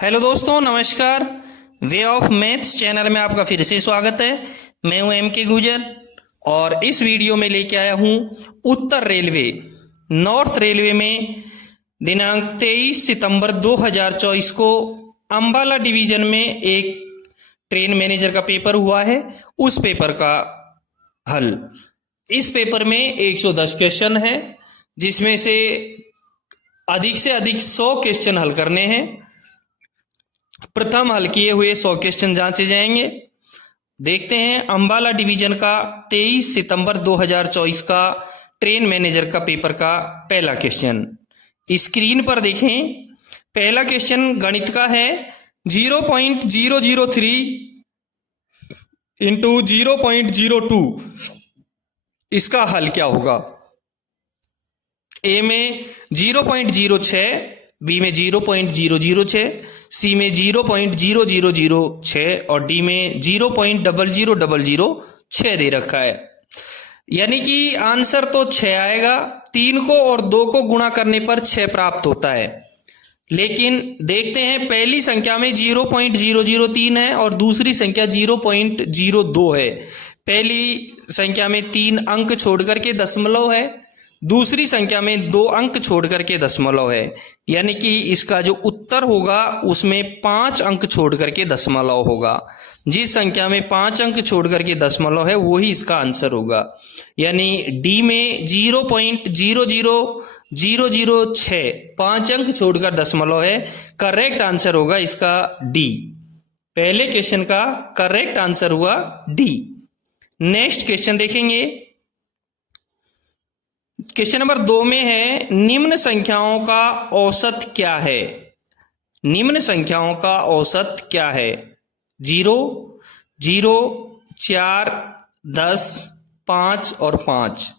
Hello दोस्तों, नमस्कार। Way of maths channel में आपका फिर से स्वागत है। मैं हूं एम के गुजर और इस वीडियो में लेके आया हूं उत्तर रेलवे नॉर्थ रेलवे में दिनांक 23 सितंबर 2024 को अंबाला डिवीजन में एक ट्रेन मैनेजर का पेपर हुआ है, उस पेपर का हल। इस पेपर में 110 क्वेश्चन है, जिसमें से अधिक 100 क्वेश्चन हल करने हैं। प्रथम हल किए हुए 100 क्वेश्चन जांचे जाएंगे। देखते हैं अंबाला डिवीजन का 23 सितंबर 2024 का ट्रेन मैनेजर का पेपर का पहला क्वेश्चन। स्क्रीन पर देखें। पहला क्वेश्चन गणित का है। 0.003 इंटू 0.02, इसका हल क्या होगा? ए में 0.06, बी में 0.006, सी में 0.0006 और डी में 0.00006 दे रखा है। यानी कि आंसर तो 6 आएगा। 3 को और 2 को गुणा करने पर 6 प्राप्त होता है। लेकिन देखते हैं, पहली संख्या में 0.003 है और दूसरी संख्या 0.02 है। पहली संख्या में 3 अंक छोड़ करके दशमलव है, दूसरी संख्या में 2 अंक छोड़ करके दशमलव है। यानी कि इसका जो उत्तर होगा उसमें 5 अंक छोड़ करके दशमलव होगा। जिस संख्या में 5 अंक छोड़ करके दशमलव है वही इसका आंसर होगा। यानी डी में 0.00006 5 अंक छोड़कर दशमलव है। करेक्ट आंसर होगा इसका डी। पहले क्वेश्चन का करेक्ट आंसर हुआ डी। नेक्स्ट क्वेश्चन देखेंगे। क्वेश्चन नंबर 2 में है, निम्न संख्याओं का औसत क्या है? निम्न संख्याओं का औसत क्या है? 0, 0, 4, 10, 5 और 5।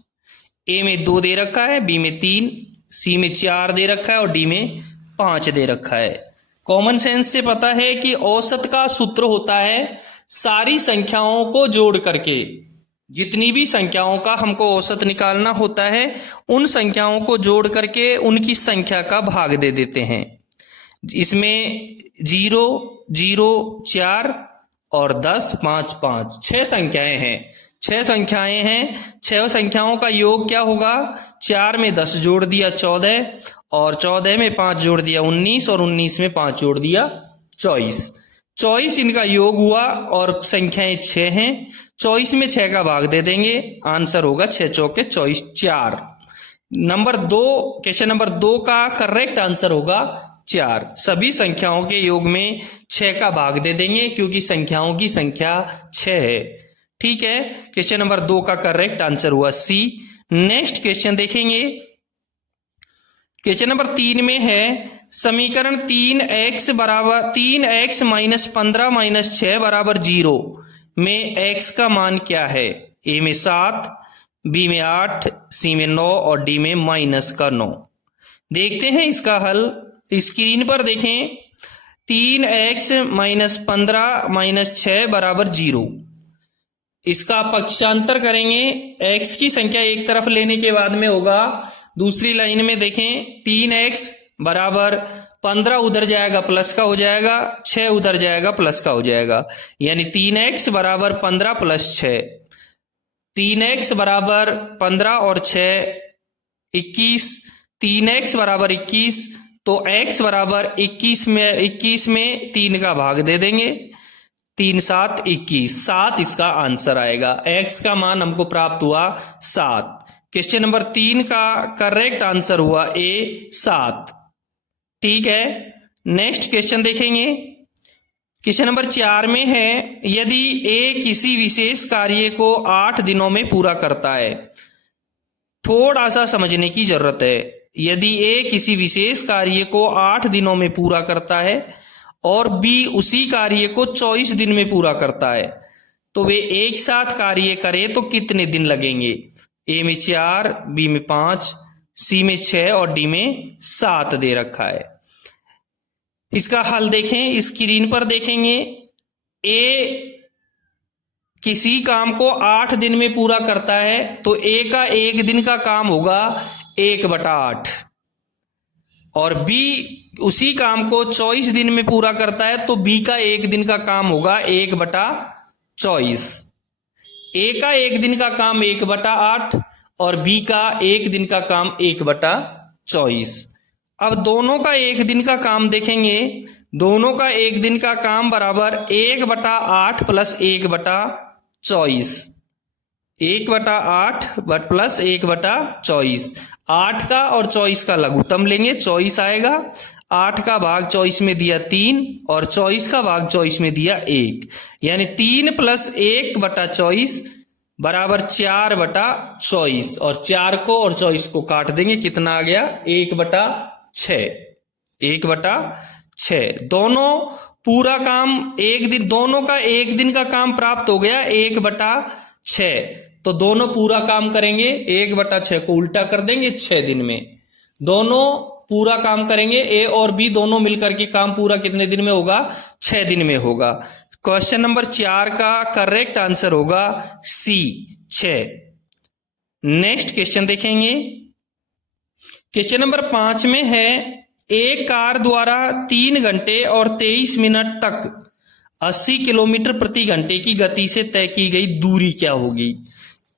ए में 2 दे रखा है, बी में 3, सी में 4 दे रखा है और डी में 5 दे रखा है। कॉमन सेंस से पता है कि औसत का सूत्र होता है सारी संख्याओं को जोड़ करके। जितनी भी संख्याओं का हमको औसत निकालना होता है, उन संख्याओं को जोड़ करके उनकी संख्या का भाग दे देते हैं। इसमें 0, 0, 4 और 10, 5, 5 6 संख्याएं हैं। 6 संख्याएं हैं। 6 संख्याओं का योग क्या होगा? 4 में 10 जोड़ दिया 14 और 14 में 5 जोड़ दिया 19 और 19 में 5 जोड़ दिया 24। 24 इनका योग हुआ और संख्याएं 6 हैं। 24 में 6 का भाग दे देंगे, आंसर होगा 6 चौके 24, 4। नंबर 2, क्वेश्चन नंबर 2 का करेक्ट आंसर होगा 4। सभी संख्याओं के योग में 6 का भाग दे देंगे क्योंकि संख्याओं की संख्या 6 है। ठीक है, क्वेश्चन नंबर 2 का करेक्ट आंसर हुआ सी। नेक्स्ट क्वेश्चन देखेंगे। क्वेश्चन नंबर 3 में है, समीकरण 3x माइनस 15 माइनस 6 बराबर 0 में x का मान क्या है? ए में 7, बी में 8, सी में 9 और डी में -9। देखते हैं इसका हल। स्क्रीन पर देखें। 3x माइनस 15 माइनस 6 बराबर 0। इसका पक्षांतर करेंगे। x की संख्या एक तरफ लेने के बाद में होगा, दूसरी लाइन में देखें, 3x बराबर 15 उधर जाएगा प्लस का हो जाएगा, 6 उधर जाएगा प्लस का हो जाएगा। यानी 3x बराबर 15 प्लस 6। 3x बराबर 15 और 6 21। 3x बराबर 21, तो x बराबर 21 में 3 का भाग दे देंगे। 3 7 21, 7 इसका आंसर आएगा। x का मान हमको प्राप्त हुआ 7। क्वेश्चन नंबर 3 का करेक्ट आंसर हुआ ए 7। ठीक है, नेक्स्ट क्वेश्चन देखेंगे। क्वेश्चन नंबर 4 में है, यदि ए किसी विशेष कार्य को 8 दिनों में पूरा करता है। थोड़ा सा समझने की जरूरत है। यदि ए किसी विशेष कार्य को 8 दिनों में पूरा करता है और बी उसी कार्य को 24 दिन में पूरा करता है, तो वे एक साथ कार्य करें तो कितने दिन लगेंगे? ए में 4, बी में 5, सी में 6 और डी में 7 दे रखा है। इसका हल देखें। स्क्रीन पर देखेंगे। ए किसी काम को 8 दिन में पूरा करता है तो ए का 1 दिन का काम होगा 1/8। और बी उसी काम को 24 दिन में पूरा करता है, तो बी का 1 दिन का काम होगा 1/24। ए का 1 दिन का काम 1/8 और बी का 1 दिन का काम 1/24। अब दोनों का 1 दिन का काम देखेंगे, दोनों का 1 दिन का काम बराबर 1/8 प्लस 1/24, 1/8 प्लस 1/24। 8 का और 24 का लघुत्तम लेंगे, 24 आएगा। 8 का भाग 24 में दिया 3 और 24 का भाग 24 में दिया 1, यानी 3 प्लस 1/24 बराबर 4/24। और 4 को और 24 को काट देंगे, कितना आ गया 1/6, 1/6। दोनों पूरा काम 1 दिन, दोनों का 1 दिन का काम प्राप्त हो गया 1/6। तो दोनों पूरा काम करेंगे, 1/6 को उल्टा कर देंगे 6 दिन में। दोनों पूरा काम करेंगे, ए और बी दोनों मिलकर के काम पूरा कितने दिन में होगा, 6 दिन में होगा। क्वेश्चन नंबर 4 का करेक्ट आंसर होगा सी, 6। नेक्स्ट क्वेश्चन देखेंगे। क्वेश्चन नंबर 5 में है, एक कार द्वारा 3 घंटे और 23 मिनट तक 80 किलोमीटर प्रति घंटे की गति से तय की गई दूरी क्या होगी।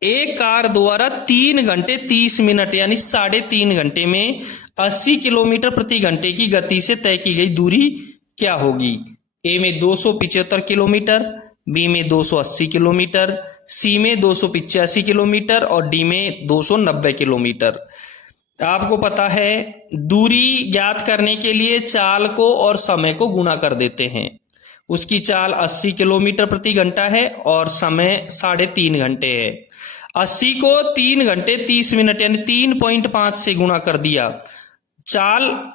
एक कार द्वारा 3 घंटे 30 मिनट यानी 3.5 घंटे में 80 किलोमीटर प्रति घंटे की गति से तय की गई दूरी क्या होगी। ए में 275 किलोमीटर, बी में 280 किलोमीटर, सी में 285 किलोमीटर और डी में 290 किलोमीटर। आपको पता है दूरी ज्ञात करने के लिए चाल को और समय को गुणा कर देते हैं। उसकी चाल 80 किलोमीटर प्रति घंटा है और समय 3.5 घंटे है। 80 को 3 घंटे 30 मिनट यानी 3.5 से गुणा कर दिया। चाल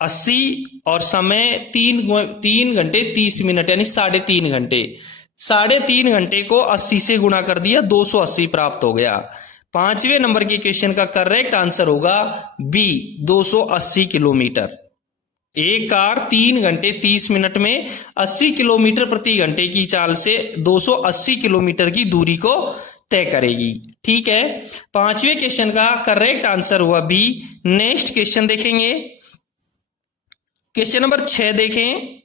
80 और समय 3 घंटे 30 मिनट यानी 3.5 घंटे। 3.5 घंटे को 80 से गुणा कर दिया, 280 प्राप्त हो गया। 5वें नंबर के क्वेश्चन का करेक्ट आंसर होगा बी, 280 किलोमीटर। एक कार 3 घंटे 30 मिनट में 80 किलोमीटर प्रति घंटे की चाल से 280 किलोमीटर की दूरी को तय करेगी। ठीक है, 5वें क्वेश्चन का करेक्ट आंसर हुआ बी। नेक्स्ट क्वेश्चन देखेंगे। क्वेश्चन नंबर 6 देखें।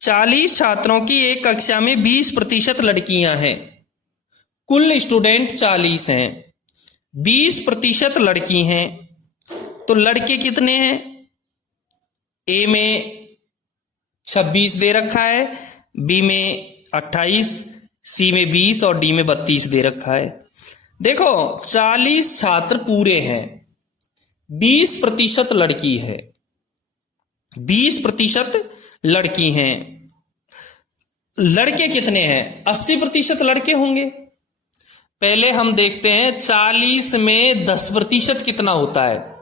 40 छात्रों की एक कक्षा में 20% लड़कियां हैं। कुल स्टूडेंट 40 हैं, 20% लड़की हैं, तो लड़के कितने हैं। ए में 26 दे रखा है, बी में 28, सी में 20 और डी में 32 दे रखा है। देखो 40 छात्र पूरे हैं, 20% लड़की है, 20% लड़की हैं। लड़के कितने हैं, 80% लड़के होंगे। पहले हम देखते हैं 40 में 10% कितना होता है।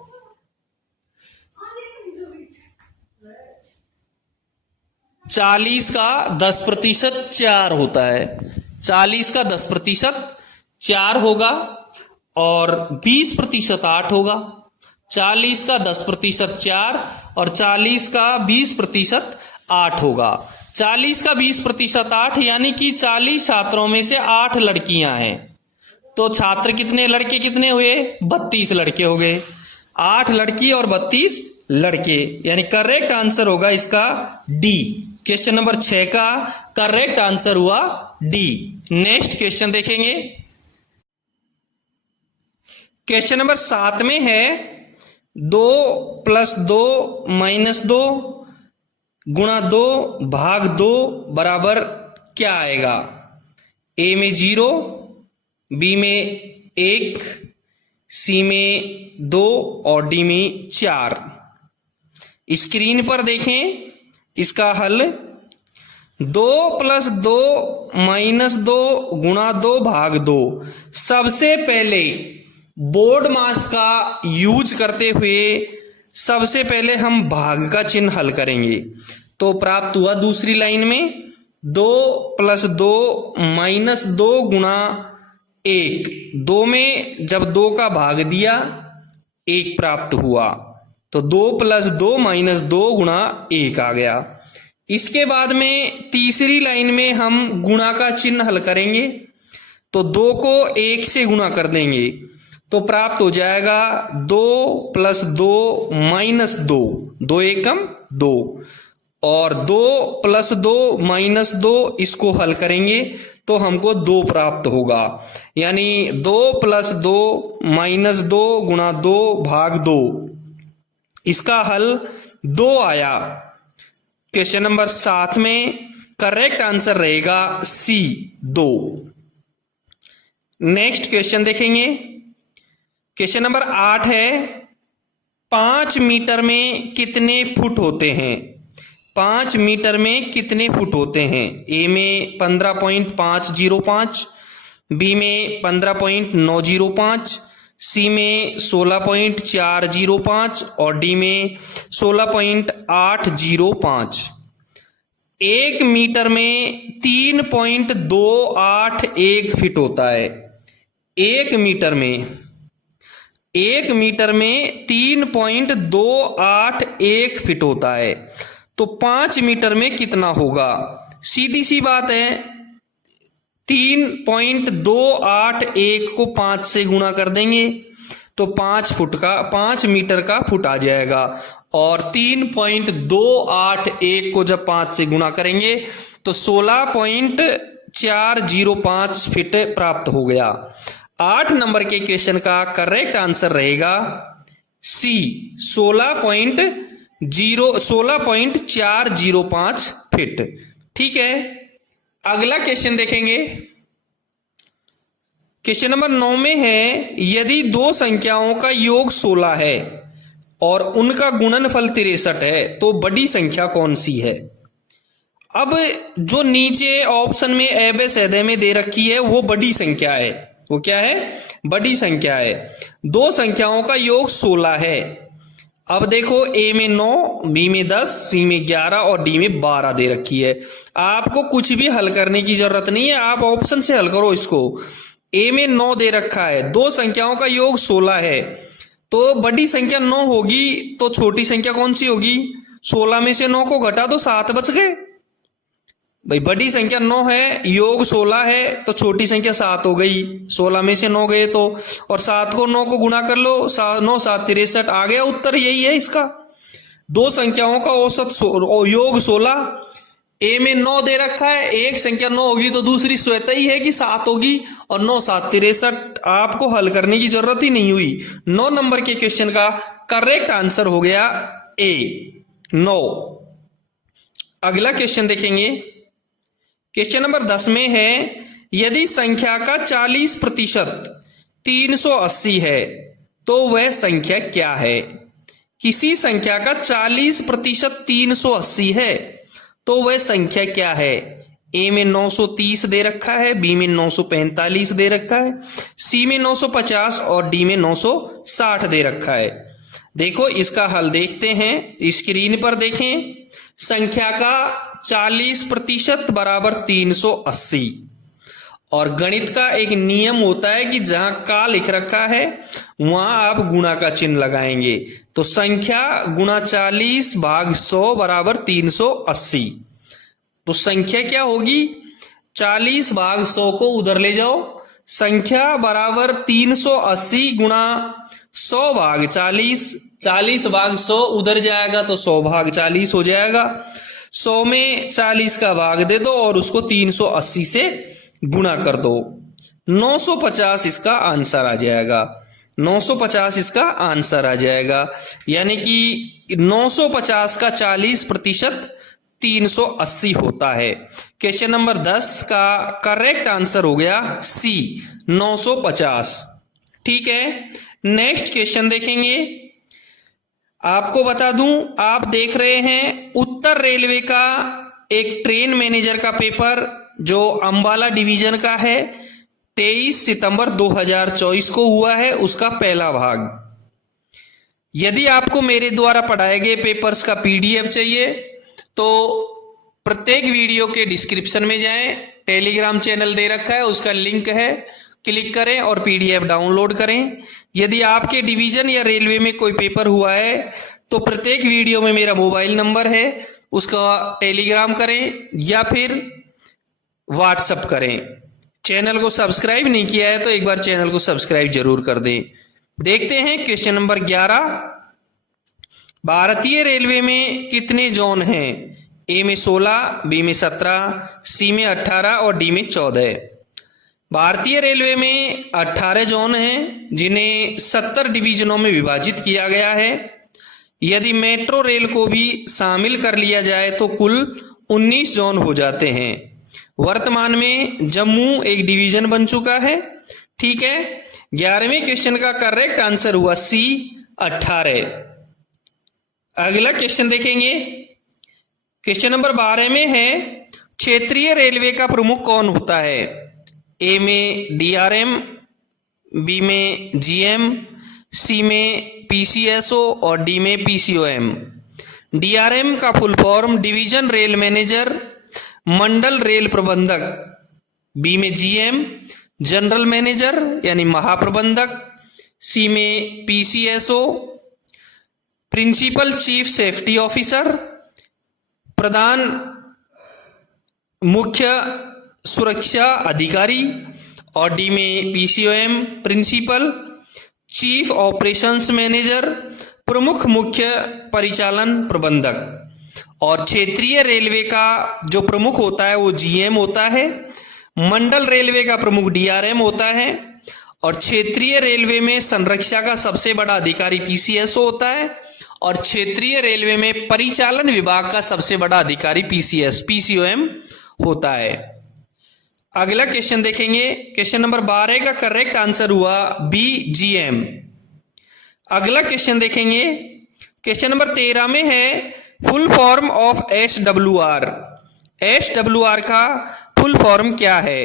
40 का 10% 4 होता है। 40 का 10% 4 होगा और 20% 8 होगा। 40 का 10% 4 और 40 का 20% 8 होगा। 40 का 20% 8 यानी कि 40 छात्रों में से 8 लड़कियां हैं। तो छात्र कितने, लड़के कितने हुए, 32 लड़के हो गए। 8 लड़की और 32 लड़के, यानी करेक्ट आंसर होगा इसका डी। क्वेश्चन नंबर 6 का करेक्ट आंसर हुआ डी। नेक्स्ट क्वेश्चन देखेंगे। क्वेश्चन नंबर 7 में है 2 + 2 - 2 गुणा 2 भाग 2 बराबर क्या आएगा। ए में 0, बी में 1, सी में 2 और डी में 4। स्क्रीन पर देखें इसका हल। 2 + 2 - 2 गुणा 2 भाग 2। सबसे पहले बोर्ड मास का यूज करते हुए सबसे पहले हम भाग का चिन्ह हल करेंगे। तो प्राप्त हुआ दूसरी लाइन में 2 + 2 - 2 गुणा 1। 2 में जब 2 का भाग दिया 1 प्राप्त हुआ, तो 2 + 2 - 2 गुणा 1 आ गया। इसके बाद में तीसरी लाइन में हम गुणा का चिन्ह हल करेंगे। तो 2 को 1 से गुणा कर देंगे, तो प्राप्त हो जाएगा 2 + 2 - 2, 2 एकम 2, और 2 + 2 - 2 इसको हल करेंगे तो हमको 2 प्राप्त होगा। यानी 2 + 2 - 2 गुणा 2 भाग 2, इसका हल 2 आया। क्वेश्चन नंबर 7 में करेक्ट आंसर रहेगा सी, 2। नेक्स्ट क्वेश्चन देखेंगे। क्वेश्चन नंबर 8 है, 5 मीटर में कितने फुट होते हैं? 5 मीटर में कितने फुट होते हैं? ए में 15.505, बी में 15.905, सी में 16.405 और डी में 16.805। 1 मीटर में 3.281 फीट होता है। 1 मीटर में 3.281 फीट होता है। तो 5 मीटर में कितना होगा? सीधी सी बात है, 3.281 को 5 से गुणा कर देंगे तो 5 मीटर का फुट आ जाएगा, और 3.281 को जब 5 से गुणा करेंगे तो 16.405 फीट प्राप्त हो गया। 8 नंबर के क्वेश्चन का करेक्ट आंसर रहेगा सी, 16.405 फीट। ठीक है, अगला क्वेश्चन देखेंगे। क्वेश्चन नंबर 9 में है, यदि दो संख्याओं का योग 16 है और उनका गुणनफल 63 है तो बड़ी संख्या कौन सी है? अब जो नीचे ऑप्शन में ए सैदे में दे रखी है वो बड़ी संख्या है। वो क्या है? बड़ी संख्या है। दो संख्याओं का योग 16 है। अब देखो, ए में 9, बी में 10, सी में 11 और डी में 12 दे रखी है। आपको कुछ भी हल करने की जरूरत नहीं है, आप ऑप्शन से हल करो इसको। ए में 9 दे रखा है, दो संख्याओं का योग 16 है, तो बड़ी संख्या 9 होगी, तो छोटी संख्या कौन सी होगी? 16 में से 9 को घटा दो, 7 बच गए। भाई बड़ी संख्या 9 है, योग 16 है, तो छोटी संख्या 7 हो गई। 16 में से 9 गए तो, और 7 को 9 को गुणा कर लो, 9 7 63 आ गया। उत्तर यही है इसका। दो संख्याओं का औसत योग 16। ए में 9 दे रखा है, एक संख्या 9 होगी तो दूसरी स्वतः ही है कि 7 होगी, और 9 7 63। आपको हल करने की जरूरत ही नहीं हुई। 9 नंबर के क्वेश्चन का करेक्ट आंसर हो गया ए, 9। अगला क्वेश्चन देखेंगे। क्वेश्चन नंबर 10 में है, यदि संख्या का 40% 380 है तो वह संख्या क्या है? किसी संख्या का 40% 380 है तो वह संख्या क्या है? ए में 930 दे रखा है, बी में 945 दे रखा है, सी में 950 और डी में 960 दे रखा है। देखो इसका हल देखते हैं, स्क्रीन पर देखें। संख्या का 40% बराबर 380, और गणित का एक नियम होता है कि जहां का लिख रखा है वहां आप गुणा का चिन्ह लगाएंगे। तो संख्या गुणा 40 भाग 100 बराबर 380। तो संख्या क्या होगी? 40 भाग 100 को उधर ले जाओ, संख्या बराबर 380 गुणा 100 भाग 40, 40 भाग 100 उधर जाएगा तो 100 भाग 40 हो जाएगा। 100 में 40 का भाग दे दो और उसको 380 से गुणा कर दो। 950 इसका आंसर आ जाएगा। 950 इसका आंसर आ जाएगा। यानी कि 950 का 40% 380 होता है। क्वेश्चन नंबर 10 का करेक्ट आंसर हो गया सी, 950। ठीक है, नेक्स्ट क्वेश्चन देखेंगे। आपको बता दूं, आप देख रहे हैं उत्तर रेलवे का एक ट्रेन मैनेजर का पेपर जो अंबाला डिवीजन का है, 23 सितंबर 2024 को हुआ है, उसका पहला भाग। यदि आपको मेरे द्वारा पढ़ाए गए पेपर्स का पीडीएफ चाहिए तो प्रत्येक वीडियो के डिस्क्रिप्शन में जाएं, टेलीग्राम चैनल दे रखा है, उसका लिंक है, क्लिक करें और पीडीएफ डाउनलोड करें। यदि आपके डिवीजन या रेलवे में कोई पेपर हुआ है तो प्रत्येक वीडियो में मेरा मोबाइल नंबर है, उसका टेलीग्राम करें या फिर व्हाट्सएप करें। चैनल को सब्सक्राइब नहीं किया है तो एक बार चैनल को सब्सक्राइब जरूर कर दें। देखते हैं क्वेश्चन नंबर 11। भारतीय रेलवे में कितने जोन हैं? ए में 16, बी में 17, सी में 18 और डी में 14। भारतीय रेलवे में 18 जोन हैं जिन्हें 70 डिवीजनों में विभाजित किया गया है। यदि मेट्रो रेल को भी शामिल कर लिया जाए तो कुल 19 जोन हो जाते हैं। वर्तमान में जम्मू एक डिवीजन बन चुका है। ठीक है, 11वें क्वेश्चन का करेक्ट आंसर हुआ सी 18। अगला क्वेश्चन देखेंगे। क्वेश्चन नंबर 12 में है क्षेत्रीय रेलवे का प्रमुख कौन होता है? ए में डीआरएम, बी में जीएम, सी में पीसीएसओ और डी में पीसीओएम। डीआरएम का full form division rail manager, मंडल रेल प्रबंधक। बी में जीएम जनरल मैनेजर यानी महाप्रबंधक। सी में PCSO principal chief safety officer, प्रधान मुख्य सुरक्षा अधिकारी। और डी में PCOM principal chief operations manager, प्रमुख मुख्य परिचालन प्रबंधक। और क्षेत्रीय रेलवे का जो प्रमुख होता है वो जीएम होता है। मंडल रेलवे का प्रमुख डीआरएम होता है। और क्षेत्रीय रेलवे में संरक्षा का सबसे बड़ा अधिकारी पीसीएसओ होता है। और क्षेत्रीय रेलवे में परिचालन विभाग का सबसे बड़ा अधिकारी पीसीओएम होता है। अगला क्वेश्चन देखेंगे। क्वेश्चन नंबर 12 का करेक्ट आंसर हुआ बी जीएम। अगला क्वेश्चन देखेंगे। क्वेश्चन नंबर 13 में है full form of SWR. SWR का फुल फॉर्म क्या है?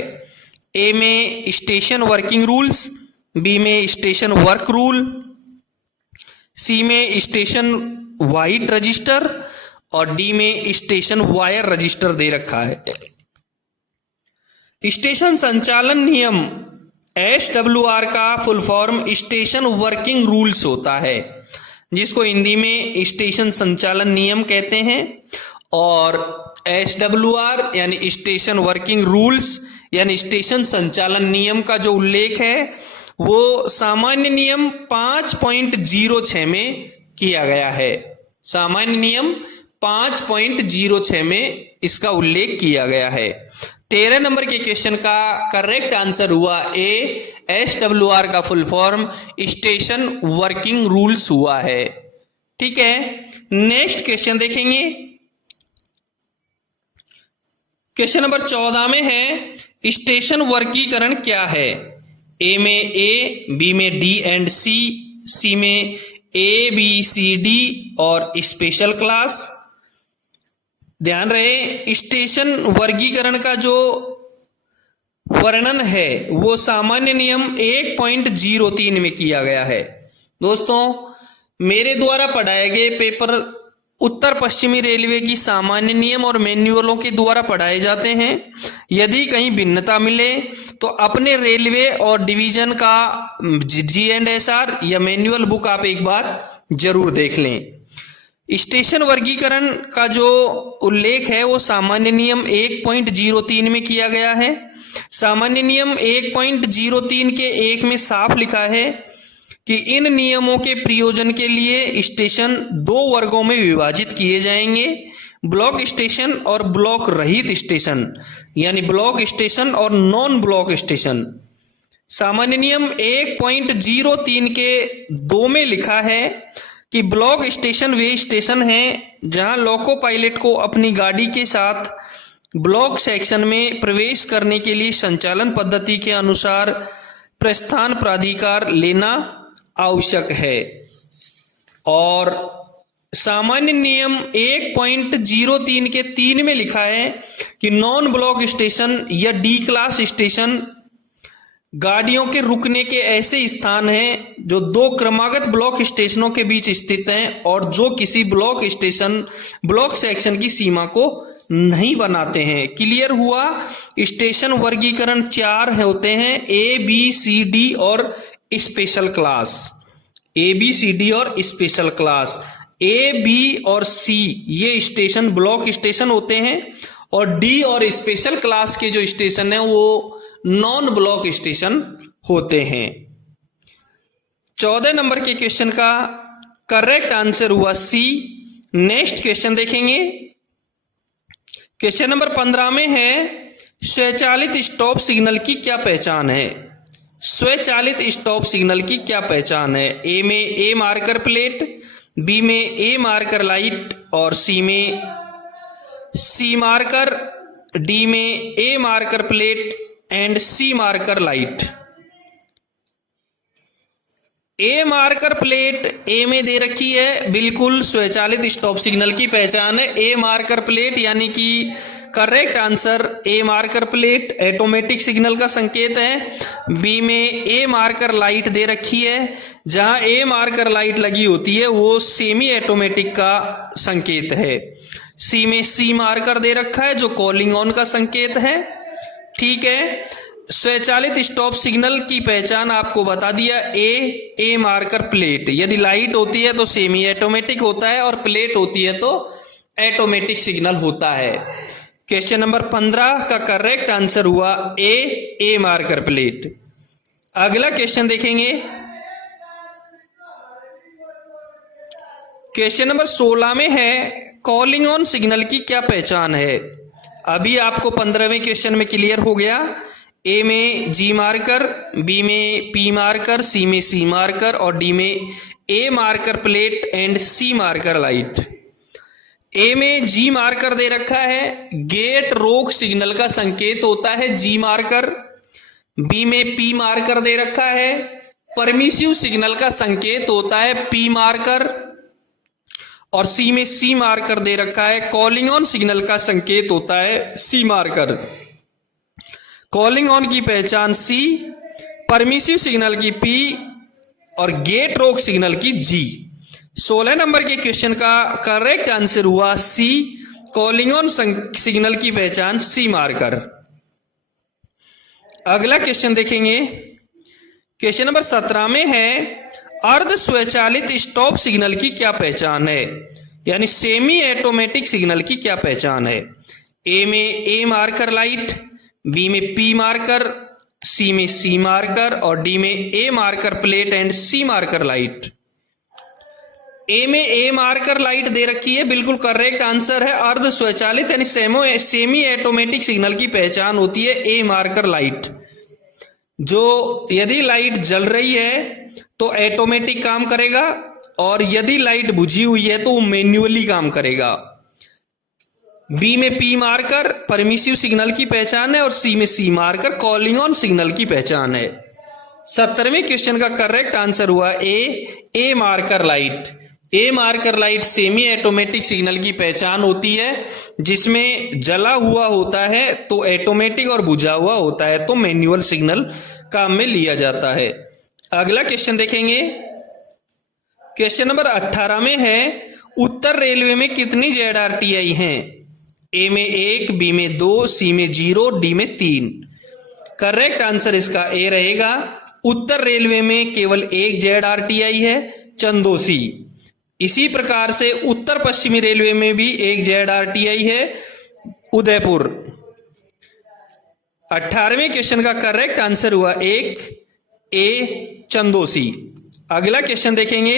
ए में स्टेशन वर्किंग रूल्स, बी में स्टेशन वर्क रूल, सी में स्टेशन वाइड रजिस्टर और डी में स्टेशन वायर रजिस्टर दे रखा है। स्टेशन संचालन नियम एसडब्ल्यूआर का full form station working rules होता है, जिसको हिंदी में स्टेशन संचालन नियम कहते हैं। और एसडब्ल्यूआर यानी स्टेशन वर्किंग रूल्स यानी स्टेशन संचालन नियम का जो उल्लेख है वो सामान्य नियम 5.06 में किया गया है। सामान्य नियम 5.06 में इसका उल्लेख किया गया है। 13 नंबर के क्वेश्चन का करेक्ट आंसर हुआ ए, एसडब्ल्यूआर का full form station working rules हुआ है। ठीक है, नेक्स्ट क्वेश्चन देखेंगे। क्वेश्चन नंबर 14 में है स्टेशन वर्गीकरण क्या है? ए में ए, बी में डी एंड सी, सी में ए बी सी डी और स्पेशल क्लास। ध्यान रहे, स्टेशन वर्गीकरण का जो वर्णन है वो सामान्य नियम 1.03 में किया गया है। दोस्तों, मेरे द्वारा पढ़ाए गए पेपर उत्तर पश्चिमी रेलवे की सामान्य नियम और मैन्युअलों के द्वारा पढ़ाए जाते हैं। यदि कहीं भिन्नता मिले तो अपने रेलवे और डिवीजन का GNSR या मैन्युअल बुक आप एक बार जरूर देख लें। स्टेशन वर्गीकरण का जो उल्लेख है वो सामान्य नियम 1.03 में किया गया है। सामान्य नियम 1.03 के 1 में साफ लिखा है कि इन नियमों के प्रयोजन के लिए स्टेशन 2 वर्गों में विभाजित किए जाएंगे, ब्लॉक स्टेशन और ब्लॉक रहित स्टेशन, यानी ब्लॉक स्टेशन और नॉन ब्लॉक स्टेशन। सामान्य नियम 1.03 के 2 में लिखा है कि ब्लॉक स्टेशन वे स्टेशन हैं जहां लोको पायलट को अपनी गाड़ी के साथ ब्लॉक सेक्शन में प्रवेश करने के लिए संचालन पद्धति के अनुसार प्रस्थान प्राधिकार लेना आवश्यक है। और सामान्य नियम 1.03 के 3 में लिखा है कि नॉन ब्लॉक स्टेशन या डी क्लास स्टेशन गाड़ियों के रुकने के ऐसे स्थान हैं जो 2 क्रमागत ब्लॉक स्टेशनों के बीच स्थित हैं और जो किसी ब्लॉक सेक्शन की सीमा को नहीं बनाते हैं। क्लियर हुआ? स्टेशन वर्गीकरण 4 होते हैं, ए बी सी डी और special class. A B C D और स्पेशल क्लास। ए बी और सी ये स्टेशन ब्लॉक स्टेशन होते हैं और डी और स्पेशल क्लास के जो स्टेशन है वो नॉन ब्लॉक स्टेशन होते हैं। 14 नंबर के क्वेश्चन का करेक्ट आंसर हुआ सी। नेक्स्ट क्वेश्चन देखेंगे। क्वेश्चन नंबर 15 में है स्वचालित स्टॉप सिग्नल की क्या पहचान है। स्वचालित स्टॉप सिग्नल की क्या पहचान है। ए में ए मार्कर प्लेट, बी में ए मार्कर लाइट और सी में सी मार्कर, डी में A marker plate and C marker light. A marker plate A में दे रखी है, बिल्कुल स्वचालित स्टॉप सिग्नल की पहचान है ए मार्कर प्लेट, यानी कि correct answer A marker plate automatic signal का संकेत है। बी में ए मार्कर लाइट दे रखी है, जहां ए मार्कर लाइट लगी होती है वो सेमी ऑटोमेटिक का संकेत है। सी में सी मार्कर दे रखा है जो कॉलिंग ऑन का संकेत है। ठीक है, स्वचालित स्टॉप सिग्नल की पहचान आपको बता दिया ए मार्कर प्लेट। यदि लाइट होती है तो सेमी ऑटोमेटिक होता है और प्लेट होती है तो ऑटोमेटिक सिग्नल होता है। क्वेश्चन नंबर 15 का करेक्ट आंसर हुआ ए मार्कर प्लेट। अगला क्वेश्चन देखेंगे। क्वेश्चन नंबर 16 में है कॉलिंग ऑन सिग्नल की क्या पहचान है। अभी आपको 15वें क्वेश्चन में क्लियर हो गया। ए में जी मार्कर, बी में पी मार्कर, सी में सी मार्कर और डी में A marker plate and C marker light. A में जी मार्कर दे रखा है, गेट रोक सिग्नल का संकेत होता है जी मार्कर। बी में पी मार्कर दे रखा है, परमिसिव सिग्नल का संकेत होता है पी मार्कर। और सी में सी मार्कर दे रखा है, कॉलिंग ऑन सिग्नल का संकेत होता है सी मार्कर। कॉलिंग ऑन की पहचान सी, परमिसिव सिग्नल की पी और गेट रोक सिग्नल की जी। 16 नंबर के क्वेश्चन का करेक्ट आंसर हुआ सी, कॉलिंग ऑन सिग्नल की पहचान सी मार्कर। अगला क्वेश्चन देखेंगे। क्वेश्चन नंबर 17 में है अर्ध स्वचालित स्टॉप सिग्नल की क्या पहचान है, यानी सेमी ऑटोमेटिक सिग्नल की क्या पहचान है। ए में ए मार्कर लाइट, बी में पी मार्कर, सी में सी मार्कर और डी में A marker plate and C marker light. A में ए मार्कर लाइट दे रखी है, बिल्कुल करेक्ट आंसर है। अर्ध स्वचालित यानी सेमी ऑटोमेटिक सिग्नल की पहचान होती है ए मार्कर लाइट, जो यदि लाइट जल रही है तो ऑटोमेटिक काम करेगा और यदि लाइट बुझी हुई है तो वो मैन्युअली काम करेगा। बी में पी मार्कर परमिसिव सिग्नल की पहचान है और सी में C marker calling on signal की पहचान है। 17वें क्वेश्चन का करेक्ट आंसर हुआ A marker light. A marker light semi automatic signal की पहचान होती है, जिसमें जला हुआ होता है तो ऑटोमेटिक और बुझा हुआ होता है तो मैन्युअल सिग्नल काम में लिया जाता है। अगला क्वेश्चन देखेंगे। क्वेश्चन नंबर 18 में है उत्तर रेलवे में कितनी ZRTI हैं। ए में 1, बी में 2, सी में 0, डी में 3। करेक्ट आंसर इसका ए रहेगा। उत्तर रेलवे में केवल एक ZRTI है, चंदोसी। इसी प्रकार से उत्तर पश्चिमी रेलवे में भी एक ZRTI है, उदयपुर। 18वें क्वेश्चन का करेक्ट आंसर हुआ ए चंदोसी। अगला क्वेश्चन देखेंगे।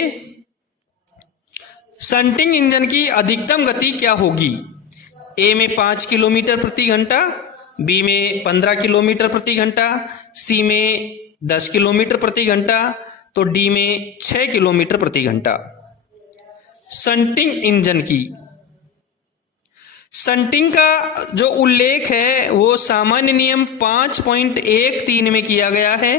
शंटिंग इंजन की अधिकतम गति क्या होगी। ए में 5 किलोमीटर प्रति घंटा, बी में 15 किलोमीटर प्रति घंटा, सी में 10 किलोमीटर प्रति घंटा तो डी में 6 किलोमीटर प्रति घंटा। शंटिंग इंजन की शंटिंग का जो उल्लेख है वो सामान्य नियम 5.13 में किया गया है।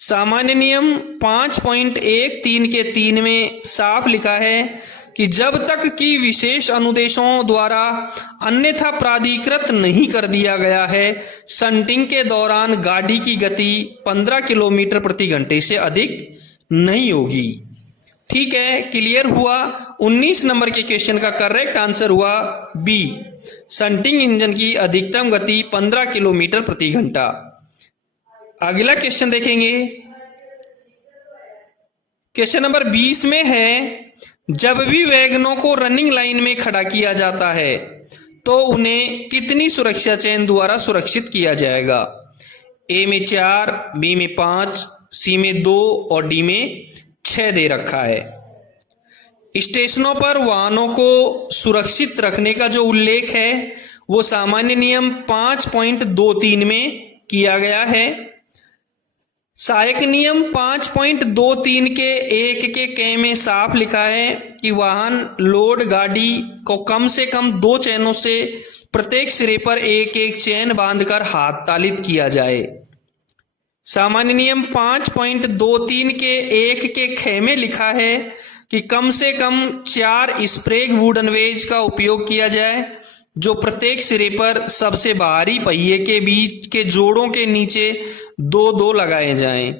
सामान्य नियम 5.13 के 3 में साफ लिखा है कि जब तक कि विशेष अनुदेशों द्वारा अन्यथा प्राधिकृत नहीं कर दिया गया है, शंटिंग के दौरान गाड़ी की गति 15 किलोमीटर प्रति घंटे से अधिक नहीं होगी। ठीक है, क्लियर हुआ। 19 नंबर के क्वेश्चन का करेक्ट आंसर हुआ बी, शंटिंग इंजन की अधिकतम गति 15 किलोमीटर प्रति घंटा। अगला क्वेश्चन देखेंगे। क्वेश्चन नंबर 20 में है जब भी वैगनों को रनिंग लाइन में खड़ा किया जाता है तो उन्हें कितनी सुरक्षा चेन द्वारा सुरक्षित किया जाएगा। ए में 4, बी में 5, सी में 2 और डी में 6 दे रखा है। स्टेशनों पर वाहनों को सुरक्षित रखने का जो उल्लेख है वो सामान्य नियम 5.23 में किया गया है। सहायक नियम 5.23 के 1 के क में साफ लिखा है कि वाहन लोड गाड़ी को कम से कम 2 चैनों से प्रत्येक सिरे पर एक एक चैन बांधकर हाथ तालित किया जाए। सामान्य नियम 5.23 के 1 के ख में लिखा है कि कम से कम 4 स्प्रेग वुडन वेज का उपयोग किया जाए जो प्रत्येक सिरे पर सबसे बाहरी पहिए के बीच के जोड़ों के नीचे 2-2 लगाए जाएं।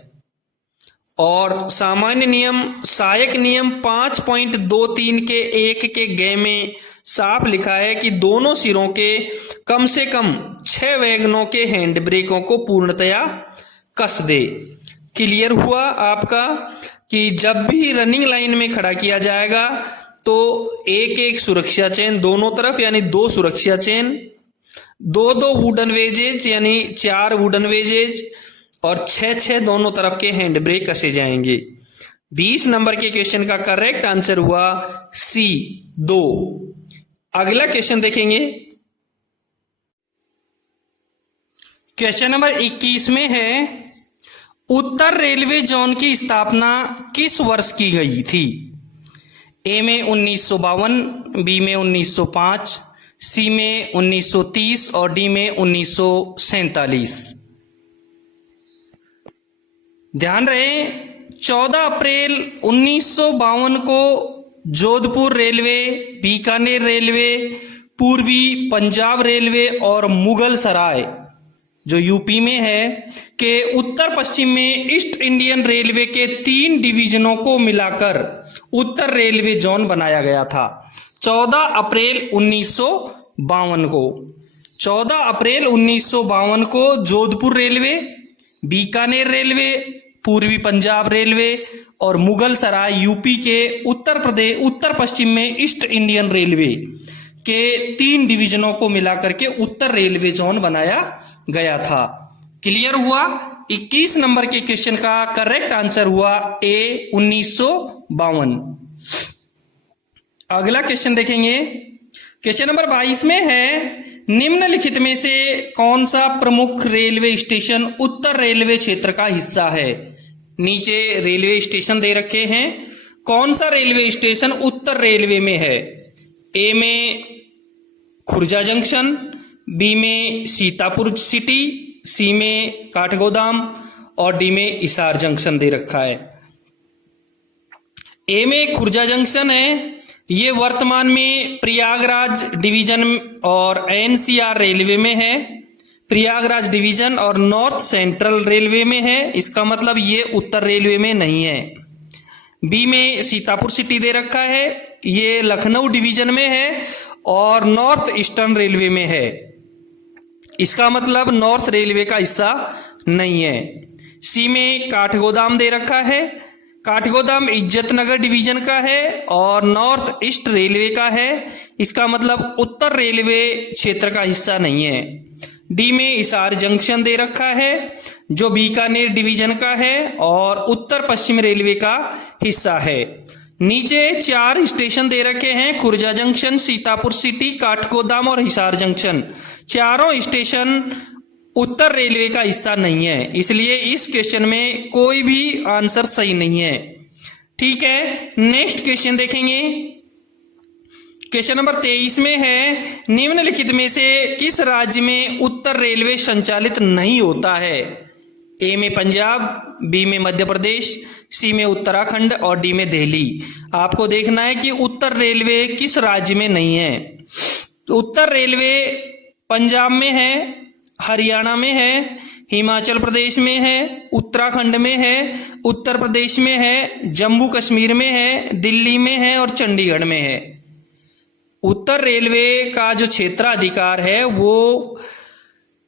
और सामान्य नियम सहायक नियम 5.23 के 1 के ग में साफ लिखा है कि दोनों सिरों के कम से कम 6 वैगनों के हैंड ब्रेकों को पूर्णतया कस दे। क्लियर हुआ आपका कि जब भी रनिंग लाइन में खड़ा किया जाएगा तो एक एक सुरक्षा चेन दोनों तरफ यानी 2 सुरक्षा चेन, 2-2 वुडन वेजेज यानी 4 वुडन वेजेज और 6-6 दोनों तरफ के हैंड ब्रेक कसे जाएंगे। 20 नंबर के क्वेश्चन का करेक्ट आंसर हुआ सी 2। अगला क्वेश्चन देखेंगे। क्वेश्चन नंबर 21 में है उत्तर रेलवे जोन की स्थापना किस वर्ष की गई थी? ए में 1952, बी में 1905, सी में 1930 और डी में 1947। ध्यान रहे 14 अप्रैल 1952 को जोधपुर रेलवे, बीकानेर रेलवे, पूर्वी पंजाब रेलवे और मुगल सराय जो यूपी में है के उत्तर पश्चिम में ईस्ट इंडियन रेलवे के 3 डिवीजनों को मिलाकर उत्तर रेलवे जोन बनाया गया था। 14 अप्रैल 1952 को 14 अप्रैल 1952 को जोधपुर रेलवे, बीकानेर रेलवे, पूर्वी पंजाब रेलवे और मुगल सराय यूपी के उत्तर पश्चिम में ईस्ट इंडियन रेलवे के 3 डिवीजनों को मिलाकर के उत्तर रेलवे जोन बनाया गया था। क्लियर हुआ? 21 नंबर के क्वेश्चन का करेक्ट आंसर हुआ ए 1952। अगला क्वेश्चन देखेंगे। क्वेश्चन नंबर 22 में है निम्नलिखित में से कौन सा प्रमुख रेलवे स्टेशन उत्तर रेलवे क्षेत्र का हिस्सा है? नीचे रेलवे स्टेशन दे रखे हैं, कौन सा रेलवे स्टेशन उत्तर रेलवे में है? ए में खुर्जा जंक्शन, बी में सीतापुर सिटी, सी में काठगोदाम और डी में हिसार जंक्शन दे रखा है। ए में खुर्जा जंक्शन है, ये वर्तमान में प्रयागराज डिवीजन और एनसीआर रेलवे में है। प्रयागराज डिवीजन और नॉर्थ सेंट्रल रेलवे में है, इसका मतलब ये उत्तर रेलवे में नहीं है। बी में सीतापुर सिटी दे रखा है, ये लखनऊ डिवीजन में है और नॉर्थ ईस्टर्न रेलवे में है, इसका मतलब नॉर्थ रेलवे का हिस्सा नहीं है। सी में काठगोदाम दे रखा है, काठगोदाम इज्जतनगर डिवीजन का है और नॉर्थ ईस्ट रेलवे का है, इसका मतलब उत्तर रेलवे क्षेत्र का हिस्सा नहीं है। डी में हिसार जंक्शन दे रखा है जो बीकानेर डिवीजन का है और उत्तर पश्चिम रेलवे का हिस्सा है। नीचे 4 स्टेशन दे रखे हैं, खुर्जा जंक्शन, सीतापुर सिटी, काठगोदाम और हिसार जंक्शन। चारों स्टेशन उत्तर रेलवे का हिस्सा नहीं है, इसलिए इस क्वेश्चन में कोई भी आंसर सही नहीं है। ठीक है, नेक्स्ट क्वेश्चन देखेंगे। क्वेश्चन नंबर 23 में है निम्नलिखित में से किस राज्य में उत्तर रेलवे संचालित नहीं होता है? ए में पंजाब, बी में मध्य प्रदेश, सी में उत्तराखंड और डी में दिल्ली। आपको देखना है कि उत्तर रेलवे किस राज्य में नहीं है। उत्तर रेलवे पंजाब में है, हरियाणा में है, हिमाचल प्रदेश में है, उत्तराखंड में है, उत्तर प्रदेश में है, जम्मू कश्मीर में है, दिल्ली में है और चंडीगढ़ में है। उत्तर रेलवे का जो क्षेत्राधिकार है वो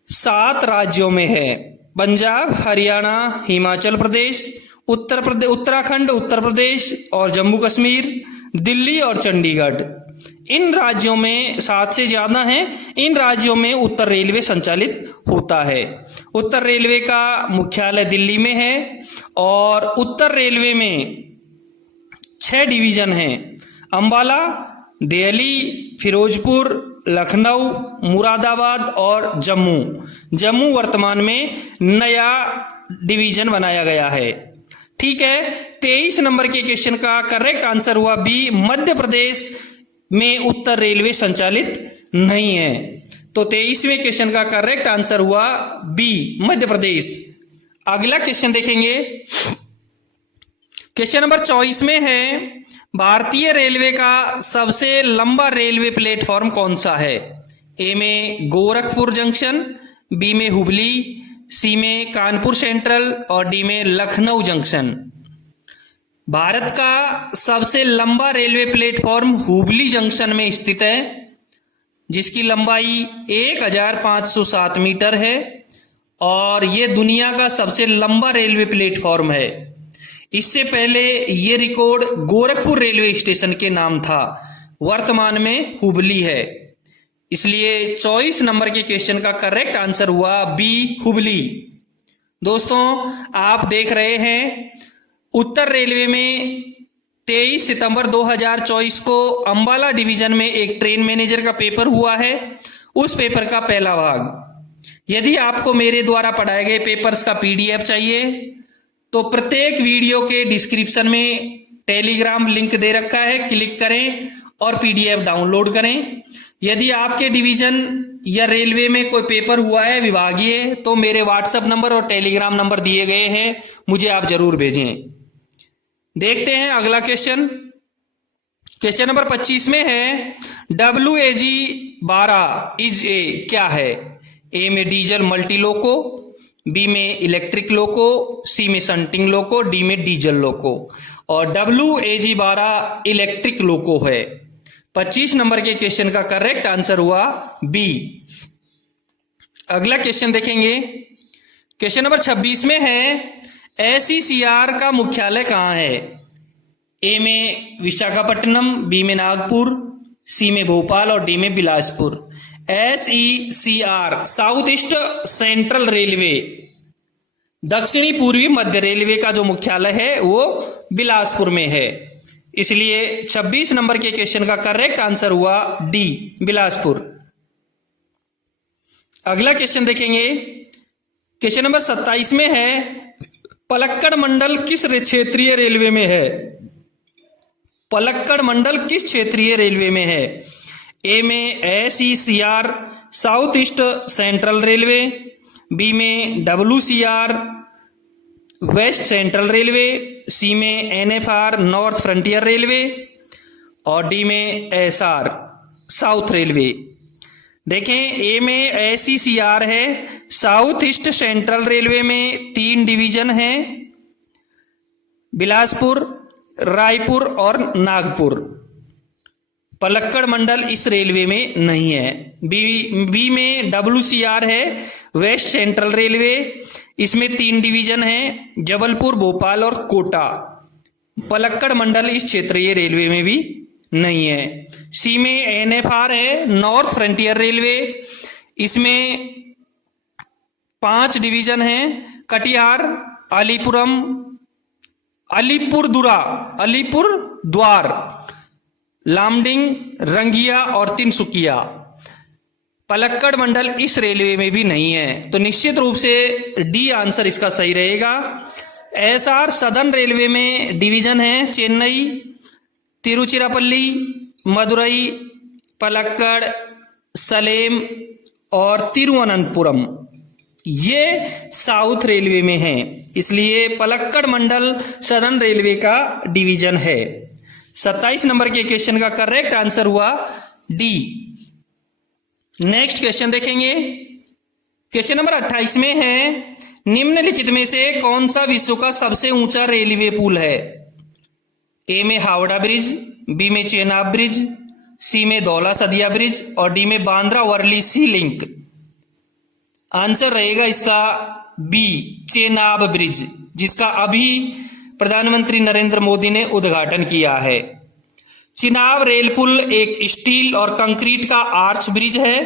7 राज्यों में है, पंजाब, हरियाणा, हिमाचल प्रदेश, उत्तराखंड, उत्तर प्रदेश और जम्मू कश्मीर, दिल्ली और चंडीगढ़। इन राज्यों में 7 से ज्यादा हैं। इन राज्यों में उत्तर रेलवे संचालित होता है। उत्तर रेलवे का मुख्यालय दिल्ली में है और उत्तर रेलवे में 6 डिवीजन हैं। अंबाला, दिल्ली, फिरोजपुर, लखनऊ, मुरादाबाद और जम्मू। जम्मू वर्तमान में नया डिवीजन बनाया गया है। ठीक है, 23 नंबर के क्वेश्चन का करेक्ट आंसर हुआ बी, मध्य प्रदेश में उत्तर रेलवे संचालित नहीं है। तो 23वें क्वेश्चन का करेक्ट आंसर हुआ बी, मध्य प्रदेश। अगला क्वेश्चन देखेंगे, क्वेश्चन नंबर 24 में है, भारतीय रेलवे का सबसे लंबा रेलवे प्लेटफॉर्म कौन सा है? ए में गोरखपुर जंक्शन, बी में हुबली, सी में कानपुर सेंट्रल और डी में लखनऊ जंक्शन। भारत का सबसे लंबा रेलवे प्लेटफॉर्म हुबली जंक्शन में स्थित है, जिसकी लंबाई 1507 मीटर है और ये दुनिया का सबसे लंबा रेलवे प्लेटफॉर्म है। इससे पहले ये रिकॉर्ड गोरखपुर रेलवे स्टेशन के नाम था, वर्तमान में हुबली है। इसलिए 24 नंबर के क्वेश्चन का करेक्ट आंसर हुआ बी, हुबली। दोस्तों, आप देख रहे हैं उत्तर रेलवे में 23 सितंबर 2024 को अंबाला डिवीजन में एक ट्रेन मैनेजर का पेपर हुआ है। उस पेपर का पहला भाग। यदि आपको मेरे द्वारा पढ़ाए गए पेपर्स का पीडीएफ चाहिए तो प्रत्येक वीडियो के डिस्क्रिप्शन में टेलीग्राम लिंक दे रखा है, क्लिक करें और पीडीएफ डाउनलोड करें। यदि आपके डिवीजन या रेलवे में कोई पेपर हुआ है विभागीय, तो मेरे व्हाट्सएप नंबर और टेलीग्राम नंबर दिए गए हैं, मुझे आप जरूर भेजें। देखते हैं अगला क्वेश्चन। क्वेश्चन नंबर 25 में है, WAG-12 इज ए क्या है? ए में डीजल मल्टी लोको, बी में इलेक्ट्रिक लोको, सी में शंटिंग लोको, डी में डीजल लोको। और WAG-12 इलेक्ट्रिक लोको है। 25 नंबर के क्वेश्चन का करेक्ट आंसर हुआ बी। अगला क्वेश्चन देखेंगे, क्वेश्चन नंबर 26 में है, SECR का मुख्यालय कहां है? ए में विशाखापट्टनम, बी में नागपुर, सी में भोपाल और डी में Bilaspur. SECR south east central railway, दक्षिणी पूर्वी मध्य रेलवे का जो मुख्यालय है वो बिलासपुर में है। इसलिए 26 नंबर के क्वेश्चन का करेक्ट आंसर हुआ डी, बिलासपुर। अगला क्वेश्चन देखेंगे, क्वेश्चन नंबर 27 में है, पलक्कड़ मंडल किस क्षेत्रीय रेलवे में है? पलक्कड़ मंडल किस क्षेत्रीय रेलवे में है? ए में SECR south east central railway, B में WCR west central railway, C में NFR नॉर्थ फ्रंटियर रेलवे और डी में SR साउथ रेलवे। देखें, ए में SECR है, साउथ ईस्ट सेंट्रल रेलवे में 3 डिवीजन हैं, बिलासपुर, रायपुर और नागपुर। पलक्कड़ मंडल इस रेलवे में नहीं है। बी में WCR है, वेस्ट सेंट्रल रेलवे, इसमें 3 डिवीजन हैं, जबलपुर, भोपाल और कोटा। पलक्कड़ मंडल इस क्षेत्रीय रेलवे में भी नहीं है। सी में NFR है, नॉर्थ फ्रंटियर रेलवे, इसमें 5 डिवीजन हैं, कटिहार, अलीपुरद्वार, लामडिंग, रंगिया और तिनसुकिया। पलक्कड़ मंडल इस रेलवे में भी नहीं है। तो निश्चित रूप से डी आंसर इसका सही रहेगा। SR सदर्न रेलवे में डिवीजन है, चेन्नई, तिरुचिरापल्ली, मदुरई, पलक्कड़, सलेम और तिरुवनंतपुरम। ये साउथ रेलवे में है, इसलिए पलक्कड़ मंडल सदर्न रेलवे का डिवीजन है। 27 नंबर के क्वेश्चन का करेक्ट आंसर हुआ डी। नेक्स्ट क्वेश्चन देखेंगे, क्वेश्चन नंबर 28 में है, निम्नलिखित में से कौन सा विश्व का सबसे ऊंचा रेलवे पुल है? ए में हावड़ा ब्रिज, बी में चेनाब ब्रिज, सी में धौला सदिया ब्रिज और डी में बांद्रा वर्ली सी लिंक। आंसर रहेगा इसका बी, चेनाब ब्रिज, जिसका अभी प्रधानमंत्री नरेंद्र मोदी ने उद्घाटन किया है। चिनाब रेल पुल एक स्टील और कंक्रीट का आर्च ब्रिज है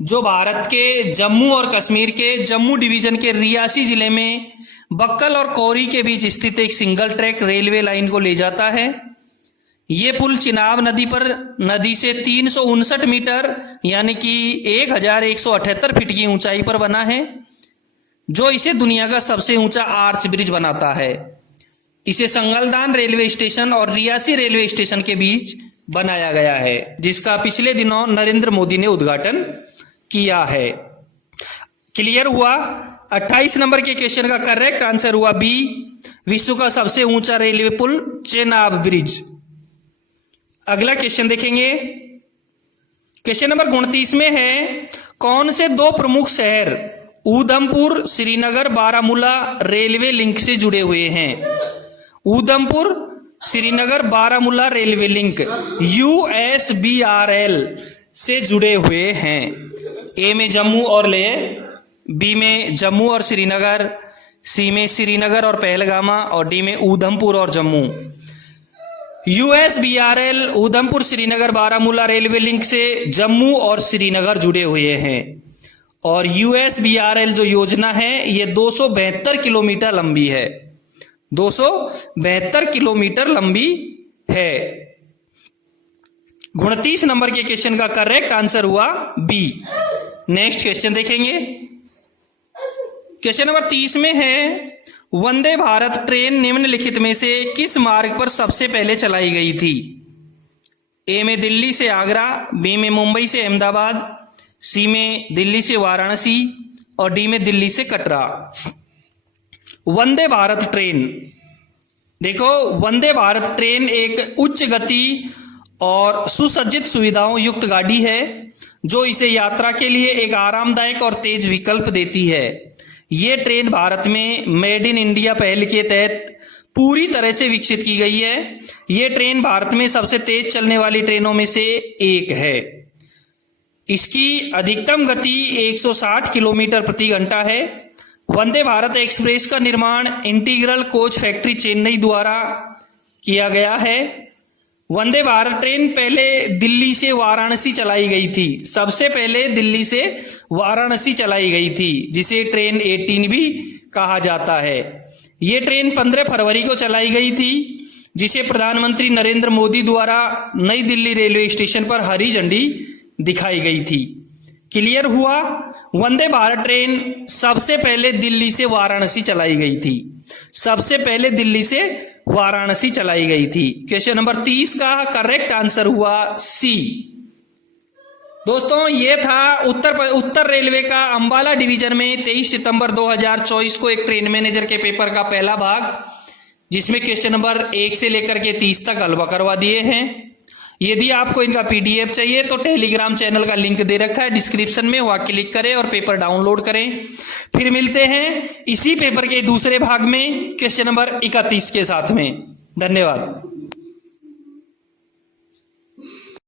जो भारत के जम्मू और कश्मीर के जम्मू डिवीजन के रियासी जिले में बक्कल और कौरी के बीच स्थित एक सिंगल ट्रैक रेलवे लाइन को ले जाता है। ये पुल चिनाब नदी से 359 मीटर यानी कि 1178 फीट की ऊंचाई पर बना है, जो इसे दुनिया का सबसे ऊंचा आर्च ब्रिज बनाता है। इसे संगलदान रेलवे स्टेशन और रियासी रेलवे स्टेशन के बीच बनाया गया है, जिसका पिछले दिनों नरेंद्र मोदी ने उद्घाटन किया है। क्लियर हुआ? 28 नंबर के क्वेश्चन का करेक्ट आंसर हुआ बी, विश्व का सबसे ऊंचा रेलवे पुल चेनाब ब्रिज। अगला क्वेश्चन देखेंगे। क्वेश्चन नंबर 29 में है, कौन से दो प्रमुख शहर ऊधमपुर श्रीनगर बारामूला रेलवे लिंक से जुड़े हुए हैं? Udhampur Srinagar Baramulla railway link USBRL से जुड़े हुए हैं। ए में जम्मू और लेह, बी में जम्मू और श्रीनगर, सी में श्रीनगर और पहलगामा और डी में ऊधमपुर और Jammu. USBRL Udhampur Srinagar Baramulla railway link से जम्मू और श्रीनगर जुड़े हुए हैं और USBRL जो योजना है ये 272 किलोमीटर लंबी है, 272 किलोमीटर लंबी है। 29 नंबर के क्वेश्चन का करेक्ट आंसर हुआ बी। नेक्स्ट क्वेश्चन देखेंगे। क्वेश्चन नंबर 30 में है, वंदे भारत ट्रेन निम्नलिखित में से किस मार्ग पर सबसे पहले चलाई गई थी? ए में दिल्ली से आगरा, बी में मुंबई से अहमदाबाद, सी में दिल्ली से वाराणसी और डी में दिल्ली से कटरा। वंदे भारत ट्रेन, देखो वंदे भारत ट्रेन एक उच्च गति और सुसज्जित सुविधाओं युक्त गाड़ी है जो इसे यात्रा के लिए एक आरामदायक और तेज विकल्प देती है। ये ट्रेन भारत में मेड इन इंडिया पहल के तहत पूरी तरह से विकसित की गई है। ये ट्रेन भारत में सबसे तेज चलने वाली ट्रेनों में से एक है। इसकी अधिकतम गति 160 किलोमीटर प्रति घंटा है। वंदे भारत एक्सप्रेस का निर्माण इंटीग्रल कोच फैक्ट्री चेन्नई द्वारा किया गया है। वंदे भारत ट्रेन पहले दिल्ली से वाराणसी चलाई गई थी, सबसे पहले दिल्ली से वाराणसी चलाई गई थी, जिसे ट्रेन 18 भी कहा जाता है। ये ट्रेन 15 फरवरी को चलाई गई थी, जिसे प्रधानमंत्री नरेंद्र मोदी द्वारा नई दिल्ली रेलवे स्टेशन पर हरी झंडी दिखाई गई थी। क्लियर हुआ? वंदे भारत ट्रेन सबसे पहले दिल्ली से वाराणसी चलाई गई थी, सबसे पहले दिल्ली से वाराणसी चलाई गई थी। क्वेश्चन नंबर 30 का करेक्ट आंसर हुआ सी। दोस्तों ये था उत्तर रेलवे का अंबाला डिवीजन में 23 सितंबर 2024 को एक ट्रेन मैनेजर के पेपर का पहला भाग, जिसमें क्वेश्चन नंबर 1 से लेकर के 30 तक हलवा करवा दिए हैं। यदि आपको इनका PDF चाहिए तो टेलीग्राम चैनल का लिंक दे रखा है डिस्क्रिप्शन में, वहां क्लिक करें और पेपर डाउनलोड करें। फिर मिलते हैं इसी पेपर के दूसरे भाग में क्वेश्चन नंबर 31 के साथ में। धन्यवाद।